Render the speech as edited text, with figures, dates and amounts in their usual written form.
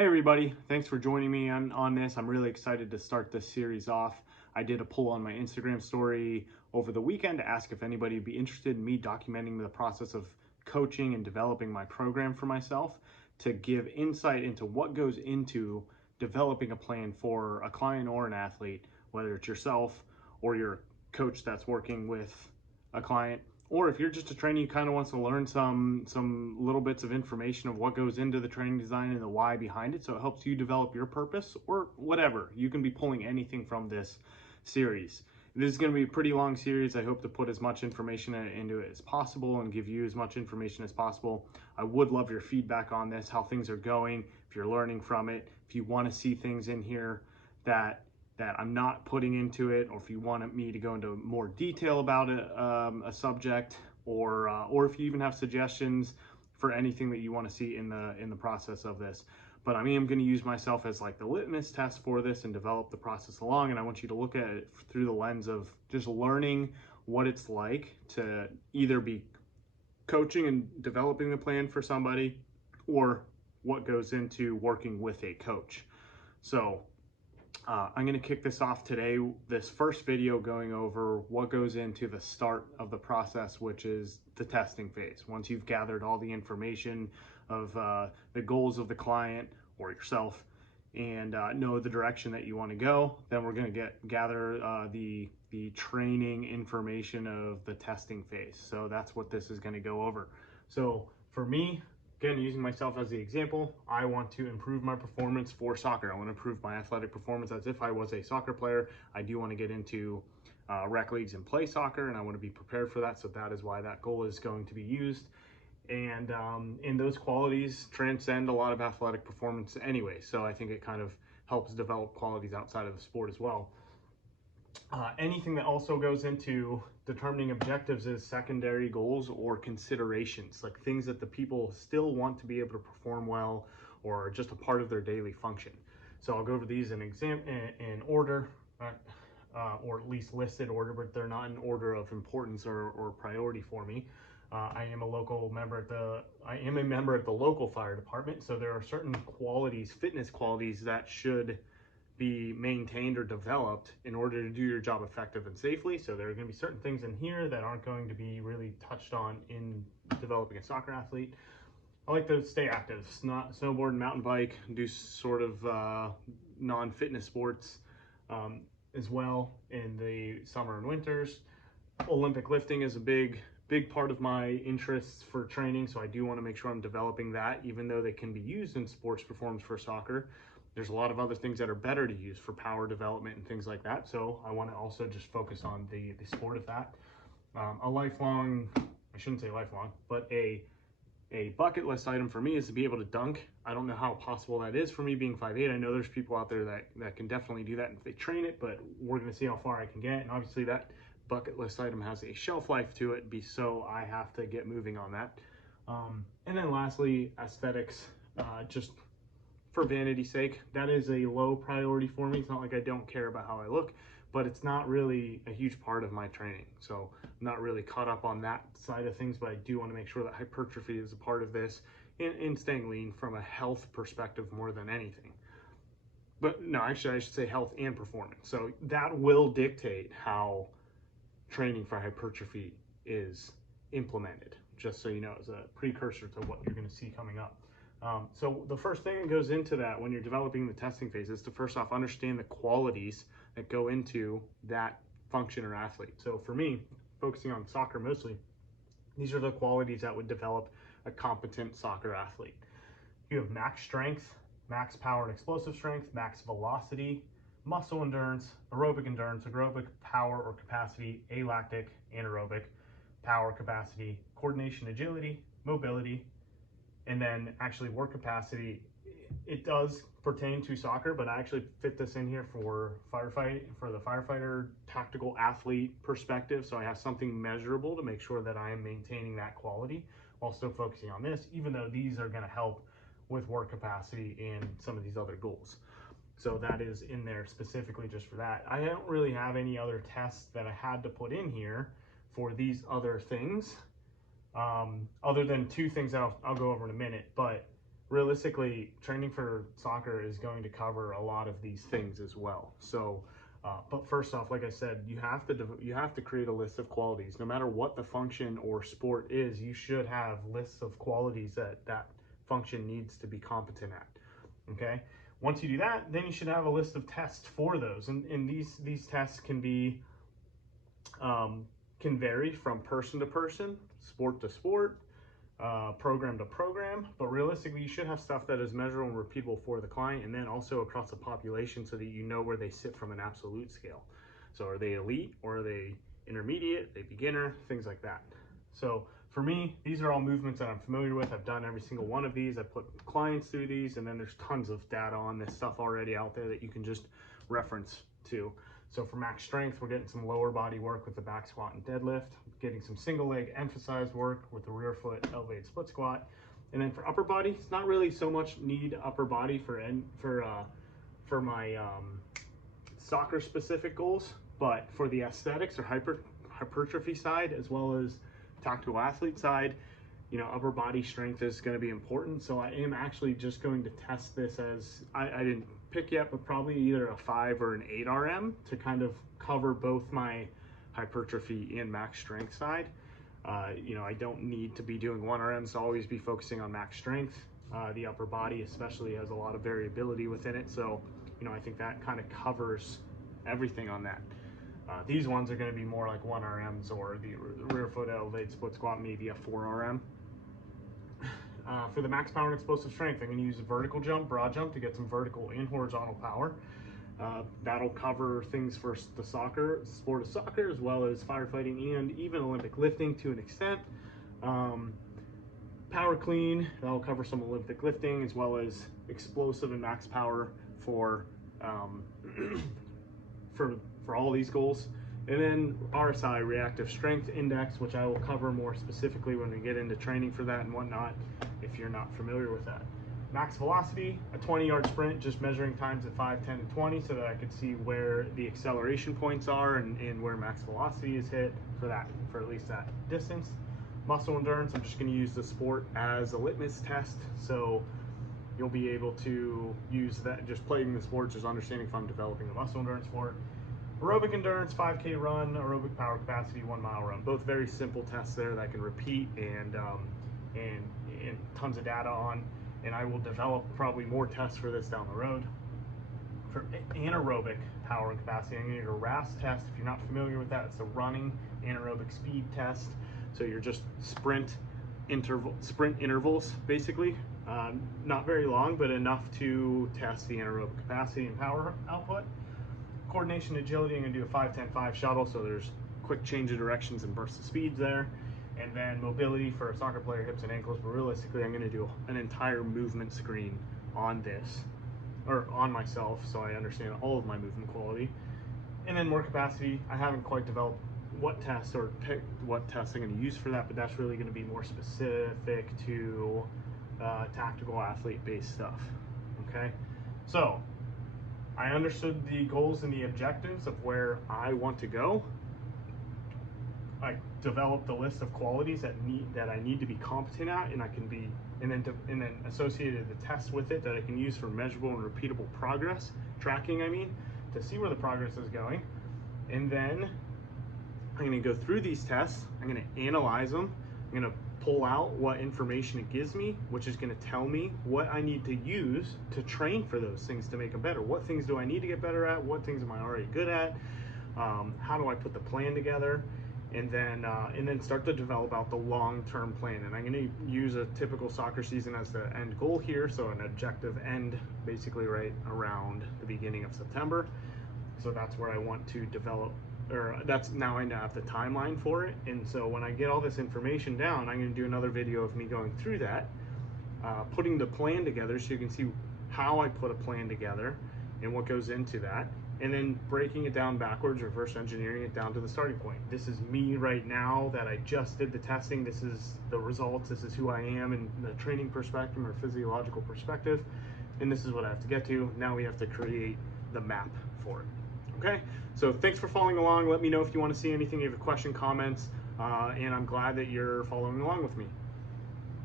Hey everybody, thanks for joining me on this. I'm really excited to start this series off. I did a poll on my Instagram story over the weekend to ask if anybody would be interested in me documenting the process of coaching and developing my program for myself to give insight into what goes into developing a plan for a client or an athlete, whether it's yourself or your coach that's working with a client, or if you're just a trainee who kind of wants to learn some little bits of information of what goes into the training design and the why behind it, so it helps you develop your purpose or whatever. You can be pulling anything from this series. This is going to be a pretty long series. I hope to put as much information into it as possible and give you as much information as possible. I would love your feedback on this, how things are going, if you're learning from it, if you want to see things in here that I'm not putting into it, or if you want me to go into more detail about a subject, or if you even have suggestions for anything that you want to see in the process of this. But I am going to use myself as like the litmus test for this and develop the process along. And I want you to look at it through the lens of just learning what it's like to either be coaching and developing the plan for somebody, or what goes into working with a coach. So I'm going to kick this off today, this first video going over what goes into the start of the process, which is the testing phase. Once you've gathered all the information of the goals of the client or yourself and know the direction that you want to go, then we're going to gather the training information of the testing phase. So that's what this is going to go over. So for me, again, using myself as the example, I want to improve my performance for soccer. I want to improve my athletic performance as if I was a soccer player. I do want to get into rec leagues and play soccer, and I want to be prepared for that. So that is why that goal is going to be used. And those qualities transcend a lot of athletic performance anyway. So I think it kind of helps develop qualities outside of the sport as well. Anything that also goes into determining objectives is secondary goals or considerations, like things that the people still want to be able to perform well or are just a part of their daily function. So I'll go over these in order, or at least listed order, but they're not in order of importance or priority for me. I am a member at the local fire department, so there are certain qualities, fitness qualities, that should be maintained or developed in order to do your job effective and safely. So there are going to be certain things in here that aren't going to be really touched on in developing a soccer athlete. I like to stay active, snowboard and mountain bike, do sort of non-fitness sports as well in the summer and winters. Olympic lifting is a big part of my interests for training, so I do want to make sure I'm developing that, even though they can be used in sports performance for soccer. There's a lot of other things that are better to use for power development and things like that. So I want to also just focus on the sport of that. A lifelong, I shouldn't say lifelong, but a bucket list item for me is to be able to dunk. I don't know how possible that is for me being 5'8". I know there's people out there that can definitely do that if they train it, but we're going to see how far I can get. And obviously that bucket list item has a shelf life to it, so I have to get moving on that. And then lastly, aesthetics, just for vanity's sake. That is a low priority for me. It's not like I don't care about how I look, but it's not really a huge part of my training. So I'm not really caught up on that side of things, but I do want to make sure that hypertrophy is a part of this and staying lean from a health perspective more than anything. But no, actually I should say health and performance. So that will dictate how training for hypertrophy is implemented, just so you know, as a precursor to what you're going to see coming up. So the first thing that goes into that when you're developing the testing phase is to first off understand the qualities that go into that function or athlete. So for me, focusing on soccer mostly, these are the qualities that would develop a competent soccer athlete. You have max strength, max power and explosive strength, max velocity, muscle endurance, aerobic power or capacity, alactic, anaerobic, power capacity, coordination, agility, mobility, and then actually work capacity. It does pertain to soccer, but I actually fit this in here for the firefighter tactical athlete perspective. So I have something measurable to make sure that I am maintaining that quality while still focusing on this, even though these are going to help with work capacity and some of these other goals. So that is in there specifically just for that. I don't really have any other tests that I had to put in here for these other things, other than two things that I'll go over in a minute. But realistically, training for soccer is going to cover a lot of these things as well. So, but first off, like I said, you have to create a list of qualities. No matter what the function or sport is, you should have lists of qualities that function needs to be competent at. Okay. Once you do that, then you should have a list of tests for those, and these tests can be can vary from person to person, sport to sport, program to program, but realistically you should have stuff that is measurable and repeatable for the client, and then also across the population, so that you know where they sit from an absolute scale. So are they elite, or are they intermediate, are they beginner, things like that. So for me, these are all movements that I'm familiar with. I've done every single one of these. I put clients through these, and then there's tons of data on this stuff already out there that you can just reference to. So for max strength, we're getting some lower body work with the back squat and deadlift, getting some single leg emphasized work with the rear foot elevated split squat. And then for upper body, it's not really so much need upper body for my soccer specific goals, but for the aesthetics or hypertrophy side, as well as tactical athlete side, you know, upper body strength is going to be important. So I am actually just going to test this as, I didn't pick yet, but probably either a 5 or an 8 RM to kind of cover both my hypertrophy and max strength side. You know, I don't need to be doing 1 RMs to always be focusing on max strength. The upper body especially has a lot of variability within it. So, you know, I think that kind of covers everything on that. These ones are going to be more like 1 RMs, or the rear foot elevated split squat, maybe a 4 RM. For the max power and explosive strength, I'm going to use a vertical jump, broad jump, to get some vertical and horizontal power. That'll cover things for the sport of soccer, as well as firefighting and even Olympic lifting to an extent. Power clean, that'll cover some Olympic lifting, as well as explosive and max power for for all these goals. And then RSI, reactive strength index, which I will cover more specifically when we get into training for that and whatnot, if you're not familiar with that. Max velocity, a 20-yard sprint, just measuring times at 5, 10, and 20, so that I could see where the acceleration points are and where max velocity is hit for at least that distance. Muscle endurance, I'm just going to use the sport as a litmus test, so you'll be able to use that, just playing the sport, just understanding if I'm developing a muscle endurance sport. Aerobic endurance, 5K run, aerobic power capacity, 1 mile run. Both very simple tests there that I can repeat and tons of data on. And I will develop probably more tests for this down the road. For anaerobic power and capacity, I'm going to need a RAS test. If you're not familiar with that, it's a running anaerobic speed test. So you're just sprint intervals, basically. Not very long, but enough to test the anaerobic capacity and power output. Coordination, agility, I'm going to do a 5-10-5 shuttle, so there's quick change of directions and bursts of speeds there. And then mobility for a soccer player, hips and ankles, but realistically I'm going to do an entire movement screen on this, or on myself, so I understand all of my movement quality. And then more capacity, I haven't quite developed what tests or picked what tests I'm going to use for that, but that's really going to be more specific to tactical athlete based stuff. Okay, so I understood the goals and the objectives of where I want to go. I developed a list of qualities that I need to be competent at, and I can be, and then associated the tests with it that I can use for measurable and repeatable progress tracking. I mean, to see where the progress is going, and then I'm going to go through these tests. I'm going to analyze them. I'm going to pull out what information it gives me, which is going to tell me what I need to use to train for those things to make them better. What things do I need to get better at? What things am I already good at? How do I put the plan together? And then start to develop out the long-term plan. And I'm going to use a typical soccer season as the end goal here, so an objective end basically right around the beginning of September. So that's where I want to develop, or that's now I have the timeline for it. And so when I get all this information down, I'm going to do another video of me going through that, putting the plan together so you can see how I put a plan together and what goes into that, and then breaking it down backwards, reverse engineering it down to the starting point. This is me right now that I just did the testing. This is the results. This is who I am in the training perspective or physiological perspective. And this is what I have to get to. Now we have to create the map for it. Okay, so thanks for following along. Let me know if you want to see anything, if you have a question, comments, and I'm glad that you're following along with me.